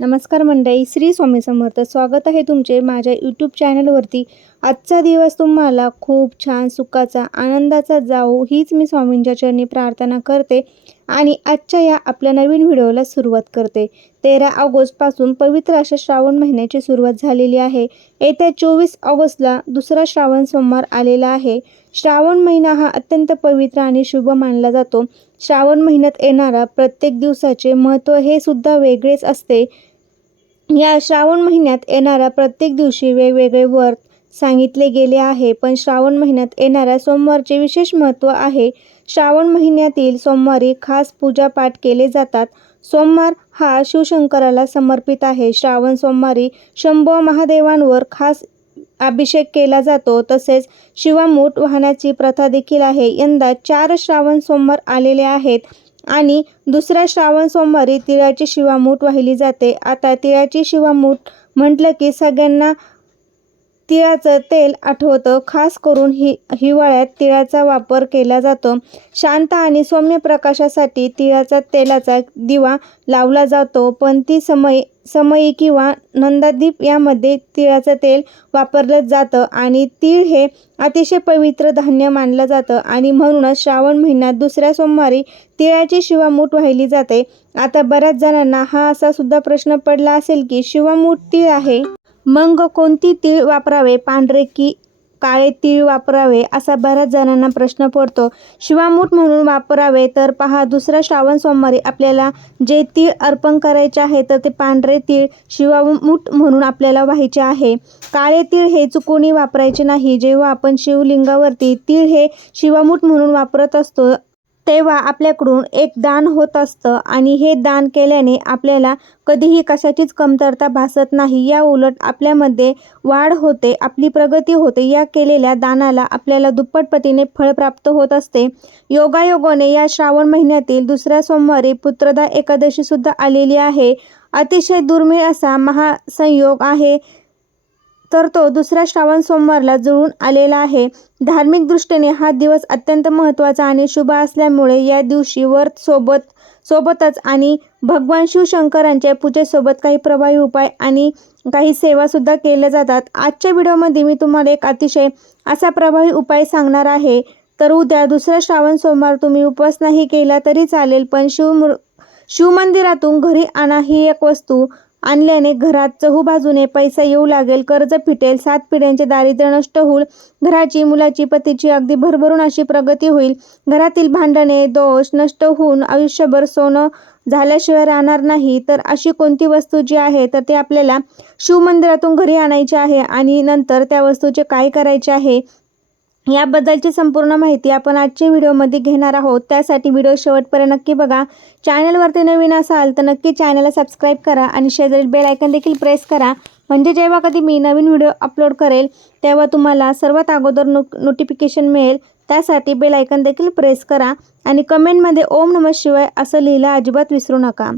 नमस्कार मंडळी, श्री स्वामी समर्थ. स्वागत आहे तुमचे माझ्या यूट्यूब चॅनलवरती. आजचा दिवस तुम्हाला खूप छान सुखाचा आनंदाचा जावो हीच मी स्वामींच्या चरणी प्रार्थना करते आणि आजच्या या आपल्या नवीन व्हिडिओला सुरुवात करते. 13 ऑगस्टपासून पवित्र अशा श्रावण महिन्याची सुरुवात झालेली आहे. येत्या 24 ऑगस्टला दुसरा श्रावण सोमवार आलेला आहे. श्रावण महिना हा अत्यंत पवित्र आणि शुभ मानला जातो. श्रावण महिन्यात येणारा प्रत्येक दिवसाचे महत्त्व हे सुद्धा वेगळेच असते. या श्रावण महिन्यात येणाऱ्या प्रत्येक दिवशी वेगवेगळे व्रत सांगितले गेले आहे, पण श्रावण महिन्यात येणाऱ्या सोमवारचे विशेष महत्त्व आहे. श्रावण महिन्यातील सोमवारी खास पूजापाठ केले जातात. सोमवार हा शिवशंकराला समर्पित आहे. श्रावण सोमवारी शंभो महादेवांवर खास अभिषेक केला जातो. तसेच शिवामूठ वाहण्याची प्रथा देखील आहे. यंदा 4 श्रावण सोमवार आलेले आहेत आणि दुसऱ्या श्रावण सोमवारी तिळाची शिवामूठ वाहिली जाते. आता तिळाची शिवामूठ म्हटलं की सगळ्यांना तिळाचं तेल आठवतं. खास करून हिवाळ्यात तिळाचा वापर केला जातो. शांत आणि सौम्य प्रकाशासाठी तिळाचा तेलाचा दिवा लावला जातो, पण ती समई किंवा नंदादीप यामध्ये तिळाचं तेल वापरलं जातं आणि तीळ हे अतिशय पवित्र धान्य मानलं जातं आणि म्हणूनच श्रावण महिन्यात दुसऱ्या सोमवारी तिळाची शिवामूठ वाहिली जाते. आता बऱ्याच जणांना हा असा सुद्धा प्रश्न पडला असेल की शिवामूठ तीळ आहे, मग कोणती तीळ वापरावे, पांढरे की काळे तीळ वापरावे, असा बऱ्याच जणांना प्रश्न पडतो. शिवामूठ म्हणून वापरावे तर पहा, दुसऱ्या श्रावण सोमवारी आपल्याला जे तीळ अर्पण करायचे आहे तर ते पांढरे तीळ शिवामूठ म्हणून आपल्याला व्हायचे आहे. काळे तीळ हे चुकूनही वापरायचे नाही. जेव्हा आपण शिवलिंगावरती तीळ हे शिवामूठ म्हणून वापरत असतो तेव्हा आपल्याकडून एक दान होत असतं आणि हे दान केल्याने आपल्याला कधीही कशाचीच कमतरता भासत नाही. या उलट आपल्यामध्ये वाढ होते, आपली प्रगती होते. या केलेल्या दानाला आपल्याला दुप्पट पटीने फळ प्राप्त होत असते. योगायोगाने या श्रावण महिन्यातील दुसऱ्या सोमवारी पुत्रदा एकादशी सुद्धा आलेली आहे. अतिशय दुर्मिळ असा महासंयोग आहे, तर तो दुसऱ्या श्रावण सोमवारला जुळून आलेला आहे. धार्मिक दृष्टीने हा दिवस अत्यंत महत्त्वाचा आणि शुभ असल्यामुळे या दिवशी व्रत सोबतच आणि भगवान शिवशंकरांच्या पूजेसोबत काही प्रभावी उपाय आणि काही सेवा सुद्धा केल्या जातात. आजच्या व्हिडिओमध्ये मी तुम्हाला एक अतिशय असा प्रभावी उपाय सांगणार आहे. तर उद्या दुसरा श्रावण सोमवार तुम्ही उपवास नाही केला तरी चालेल, पण शिवमंदिरातून घरी आणा ही एक वस्तू आणल्याने घरात चहूबाजूने पैसा येऊ लागेल, कर्ज फिटेल, 7 पिढ्यांचे दारिद्र्य नष्ट होईल, घराची, मुलाची, पतीची अगदी भरभरून अशी प्रगती होईल, घरातील भांडणे, दोष नष्ट होऊन आयुष्यभर सोनं झाल्याशिवाय राहणार नाही. तर अशी कोणती वस्तू जी आहे तर ते आपल्याला शिवमंदिरातून घरी आणायची आहे आणि नंतर त्या वस्तूचे काय करायचे आहे याबद्दलची संपूर्ण माहिती आपण आजच्या व्हिडिओमध्ये घेणार आहोत. त्यासाठी व्हिडिओ शेवटपर्यंत नक्की बघा. चॅनलवरती नवीन असाल तर नक्की चॅनलला सबस्क्राईब करा आणि शेजारील बेल आयकॉन देखील प्रेस करा, म्हणजे जेव्हा कधी मी नवीन व्हिडिओ अपलोड करेल तेव्हा तुम्हाला सर्वात अगोदर नोटिफिकेशन मिळेल. त्यासाठी बेल आयकॉन देखील प्रेस करा आणि कमेंटमध्ये ओम नमः शिवाय असं लिहायला अजिबात विसरू नका.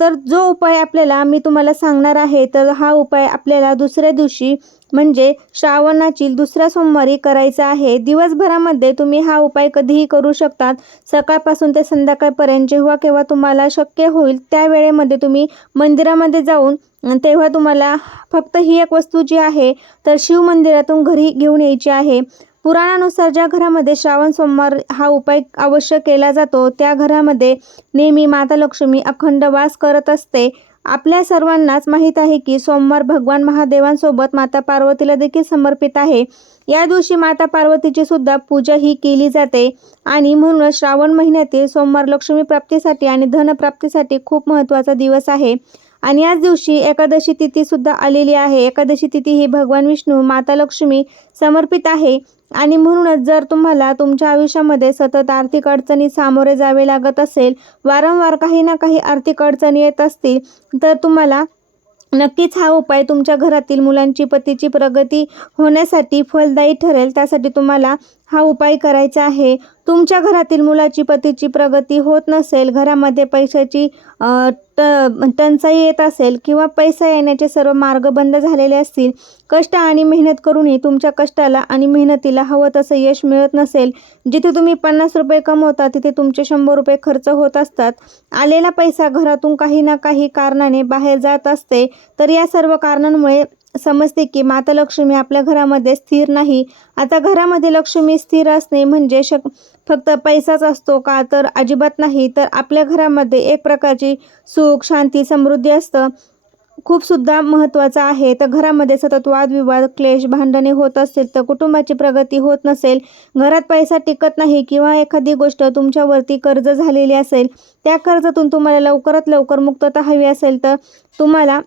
तर जो उपाय आपल्याला मी तुम्हाला सांगणार आहे तर हा उपाय आपल्याला दुसऱ्या दिवशी म्हणजे श्रावणाची दुसऱ्या सोमवारी करायचा आहे. दिवसभरामध्ये तुम्ही हा उपाय कधीही करू शकतात. सकाळपासून ते संध्याकाळपर्यंत जेव्हा केव्हा तुम्हाला शक्य होईल त्या वेळेमध्ये तुम्ही मंदिरामध्ये जाऊन तेव्हा तुम्हाला फक्त ही एक वस्तू जी आहे तर शिवमंदिरातून घरी घेऊन यायची आहे. पुराणानुसार ज्या घरामध्ये श्रावण सोमवार हा उपाय अवश्य केला जातो त्या घरामध्ये नेहमी माता लक्ष्मी अखंड वास करत असते. आपल्या सर्वांनाच माहीत आहे की सोमवार भगवान महादेवांसोबत माता पार्वतीला देखील समर्पित आहे. या दिवशी माता पार्वतीची सुद्धा पूजा ही केली जाते आणि म्हणूनच श्रावण महिन्यातील सोमवार लक्ष्मी प्राप्तीसाठी आणि धनप्राप्तीसाठी खूप महत्त्वाचा दिवस आहे. आणि याच दिवशी एकादशी तिथी सुद्धा आलेली आहे. एकादशी तिथी ही भगवान विष्णू, माता लक्ष्मी समर्पित आहे आणि म्हणूनच जर तुम्हाला तुमच्या आयुष्यामध्ये सतत आर्थिक अडचणी सामोरे जावे लागत असेल, वारंवार काही ना काही आर्थिक अडचणी येत असतील, तर तुम्हाला नक्कीच हा उपाय तुमच्या घरातील मुलांची, पतीची प्रगती होण्यासाठी फलदायी ठरेल. त्यासाठी तुम्हाला हा उपाय करायचा आहे. तुमच्या घरातील मुलाची पतीची प्रगती होत नसेल, घरामध्ये पैशाची टंचाई येत असेल किंवा पैसा येण्याचे सर्व मार्ग बंद झालेले असतील, कष्ट आणि मेहनत करूनही तुमच्या कष्टाला आणि मेहनतीला हवं तसं यश मिळत नसेल, जिथे तुम्ही 50 रुपये कमवता तिथे तुमचे 100 रुपये खर्च होत असतात, आलेला पैसा घरातून काही ना काही कारणाने बाहेर जात असते, तर या सर्व कारणांमुळे समजते की माता लक्ष्मी आपल्या घरामध्ये स्थिर नाही. आता घरामध्ये लक्ष्मी स्थिर असणे म्हणजे फक्त पैसाच असतो का? तर अजिबात नाही. तर आपल्या घरामध्ये एक प्रकारची सुख, शांती, समृद्धी असतं खूप सुद्धा महत्त्वाचं आहे. तर घरामध्ये सतत वादविवाद, क्लेश, भांडणे होत असतील, तर कुटुंबाची प्रगती होत नसेल, घरात पैसा टिकत नाही किंवा एखादी गोष्ट तुमच्यावरती कर्ज झालेली असेल, त्या कर्जातून तुम्हाला लवकरात लवकर मुक्तता हवी असेल, तर तुम्हाला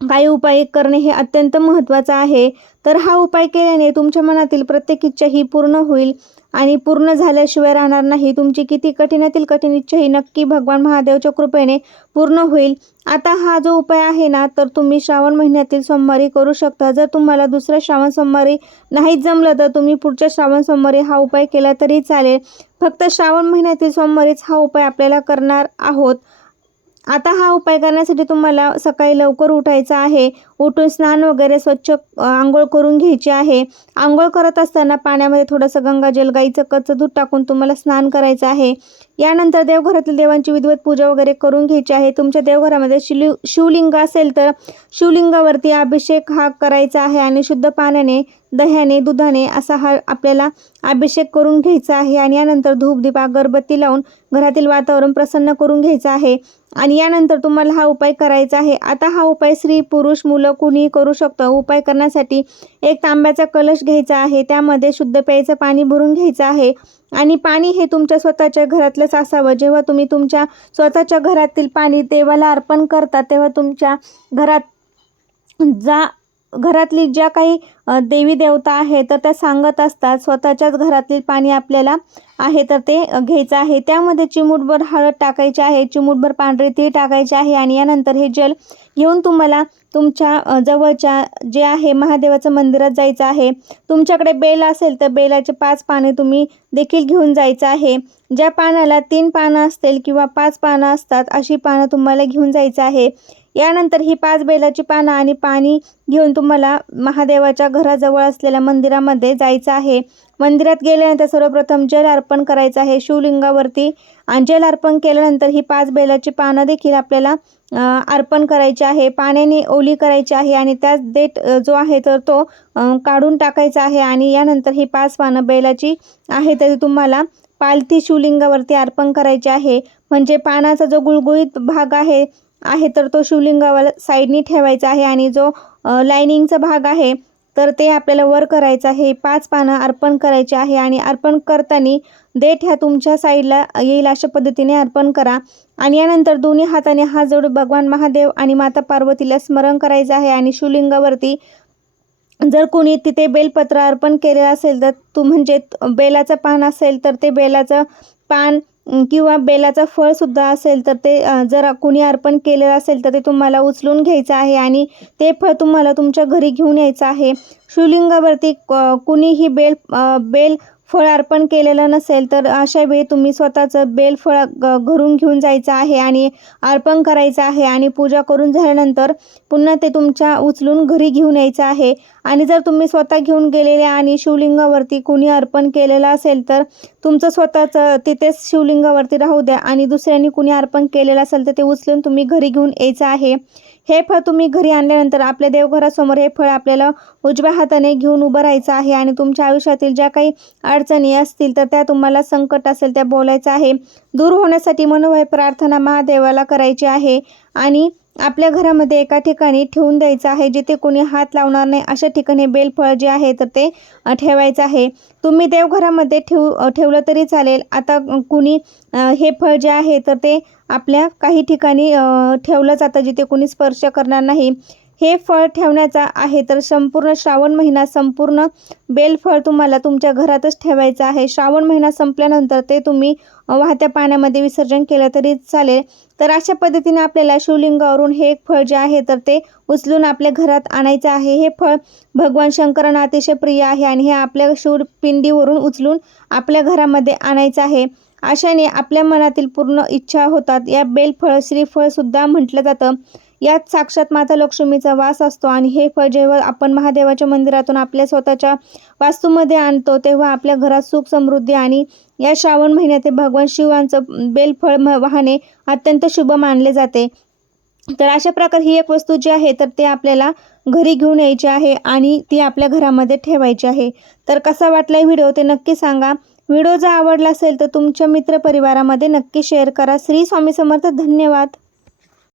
काही उपाय करणे हे अत्यंत महत्त्वाचं आहे. तर हा उपाय केल्याने तुमच्या मनातील प्रत्येक इच्छा ही पूर्ण होईल आणि पूर्ण झाल्याशिवाय राहणार नाही. तुमची किती कठीणातील कठीण इच्छा ही नक्की भगवान महादेवच्या कृपेने पूर्ण होईल. आता हा जो उपाय आहे ना, तर तुम्ही श्रावण महिन्यातील सोमवारी करू शकता. जर तुम्हाला दुसऱ्या श्रावण सोमवारी नाहीच जमलं, तर तुम्ही पुढच्या श्रावण सोमवारी हा उपाय केला तरी चालेल. फक्त श्रावण महिन्यातील सोमवारीच हा उपाय आपल्याला करणार आहोत. आता हा उपाय करण्यासाठी तुम्हाला सकाळी लवकर उठायचं आहे. उठून स्नान वगैरे स्वच्छ अंघोळ करून घ्यायची आहे. अंघोळ करत असताना पाण्यामध्ये थोडंसं गंगाजल, गाईचं कच्चं दूध टाकून तुम्हाला स्नान करायचं आहे. यानंतर देवघरातील देवांची विधिवत पूजा वगैरे करून घ्यायची आहे. तुमच्या देवघरामध्ये शिवलिंग असेल तर शिवलिंगावरती अभिषेक हा करायचा आहे आणि शुद्ध पाण्याने, दह्याने, दुधाने असा हा आपल्याला अभिषेक करून घ्यायचा आहे. आणि यानंतर धूप, दीप, अगरबत्ती लावून घरातील वातावरण प्रसन्न करून घ्यायचं आहे. आणि यानंतर तुम्हाला हा उपाय करायचा आहे. आता हा उपाय स्त्री, पुरुष, मुलं कुणीही करू शकतं. उपाय करण्यासाठी एक तांब्याचा कलश घ्यायचा आहे. त्यामध्ये शुद्ध प्यायचं पाणी भरून घ्यायचं आहे आणि पाणी हे तुमच्या स्वतःच्या घरातलंच असावं. जेव्हा तुम्ही तुमच्या स्वतःच्या घरातील पाणी देवाला अर्पण करता, तेव्हा तुमच्या घरातली ज्या काही देवी देवता आहे तर त्या सांगत असतात स्वतःच्याच घरातील पाणी आपल्याला आहे तर ते घ्यायचं आहे. त्यामध्ये चिमूटभर हळद टाकायची आहे, चिमूटभर पांढरे तीळ टाकायचे आहे आणि यानंतर हे जल घेऊन तुम्हाला तुमच्या जवळच्या जे आहे महादेवाचं मंदिरात जायचं आहे. तुमच्याकडे बेल असेल तर बेलाचे 5 पाने तुम्ही देखील घेऊन जायचं आहे. ज्या पानाला 3 पानं असतील किंवा 5 पानं असतात अशी पानं तुम्हाला घेऊन जायचं आहे. यानंतर ही 5 बेलाची पानं आणि पाणी घेऊन तुम्हाला महादेवाच्या घराजवळ असलेल्या मंदिरामध्ये जायचं आहे. मंदिरात गेल्यानंतर सर्वप्रथम जल अर्पण करायचं आहे शिवलिंगावरती आणि जल अर्पण केल्यानंतर ही 5 बेलाची पानं देखील आपल्याला अर्पण करायची आहे. पाण्याने ओली करायची आहे आणि त्यात देठ जो आहे तर तो काढून टाकायचा आहे. आणि यानंतर ही 5 पानं बेलाची आहे तर तुम्हाला पालथी शिवलिंगावरती अर्पण करायची आहे. म्हणजे पानाचा जो गुळगुळीत भाग आहे तर तो शिवलिंगावर साईडनी ठेवायचा आहे आणि जो लाइनिंगचा भाग आहे तर ते आपल्याला वर करायचं आहे. 5 पानं अर्पण करायची आहे आणि अर्पण करताना देठ ह्या तुमच्या साईडला येईल अशा पद्धतीने अर्पण करा. आणि यानंतर दोन्ही हाताने हात जोडून भगवान महादेव आणि माता पार्वतीला स्मरण करायचं आहे. आणि शिवलिंगावरती जर कोणी तिथे बेलपत्र अर्पण केलेलं असेल तर म्हणजे बेलाचं पान असेल तर ते बेलाचं पान किंवा बेलाचं फळसुद्धा असेल तर ते जर कोणी अर्पण केलेलं असेल तर ते तुम्हाला उचलून घ्यायचं आहे आणि ते फळ तुम्हाला तुमच्या घरी घेऊन यायचं आहे. शिवलिंगावरती कुणीही बेल फळ अर्पण केलेलं नसेल तर अशा वेळी तुम्ही स्वतःचं बेलफळ घरून घेऊन जायचं आहे आणि अर्पण करायचं आहे. आणि पूजा करून झाल्यानंतर पुन्हा ते तुमच्या उचलून घरी घेऊन यायचं आहे. आणि जर तुम्ही स्वतः घेऊन गेलेले आणि शिवलिंगावरती कोणी अर्पण केलेलं असेल तर तुमचं स्वतःचं तिथेच शिवलिंगावरती राहू द्या आणि दुसऱ्यांनी कुणी अर्पण केलेलं असेल तर ते उचलून तुम्ही घरी घेऊन यायचं आहे. हे फळ तुम्ही घरी आणल्यानंतर आपल्या देवघरासमोर हे फळ आपल्याला उजव्या हाताने घेऊन उभं राहायचं आहे. आणि तुमच्या आयुष्यातील ज्या काही अडचणी असतील तर त्या तुम्हाला संकट असेल त्या बोलायचं आहे. दूर होण्यासाठी मनोभावे प्रार्थना महादेवाला करायची आहे. आणि आपल्या घरामध्ये एका ठिकाणी ठेवून द्यायचं आहे जिथे कोणी हात लावणार नाही अशा ठिकाणी बेलफळ जे आहे तर ते ठेवायचं आहे. तुम्ही देवघरामध्ये ठेवलं तरी चालेल. आता कुणी हे फळ जे आहे तर ते आपल्या काही ठिकाणी ठेवलं जातं जिथे कोणी स्पर्श करणार नाही. हे फळ ठेवण्याचा आहे. तर संपूर्ण श्रावण महिना संपूर्ण बेलफळ तुम्हाला तुमच्या घरातच ठेवायचं आहे. श्रावण महिना संपल्यानंतर ते तुम्ही वाहत्या पाण्यामध्ये विसर्जन केलं तरी चालेल. तर अशा पद्धतीने आपल्याला शिवलिंगावरून हे एक फळ जे आहे तर ते उचलून आपल्या घरात आणायचं आहे. हे फळ भगवान शंकरांना अतिशय प्रिय आहे आणि हे आपल्या शिवपिंडीवरून उचलून आपल्या घरामध्ये आणायचं आहे. अशाने आपल्या मनातील पूर्ण इच्छा होतात. या बेलफळ श्रीफळ सुद्धा म्हटलं जातं. यात साक्षात माता लक्ष्मीचा वास असतो आणि हे फळ जेव्हा आपण महादेवाच्या मंदिरातून आपल्या स्वतःच्या वास्तूमध्ये आणतो तेव्हा आपल्या घरात सुख समृद्धी आणि या श्रावण महिन्यात भगवान शिवांचं बेलफळ वाहने अत्यंत शुभ मानले जाते. तर अशा प्रकारे ही एक वस्तू जी आहे तर ते आपल्याला घरी घेऊन यायची आहे आणि ती आपल्या घरामध्ये ठेवायची आहे. तर कसा वाटला व्हिडिओ ते नक्की सांगा. व्हिडिओ जर आवडला असेल तर तुमच्या मित्रपरिवारामध्ये नक्की शेअर करा. श्री स्वामी समर्थ. धन्यवाद.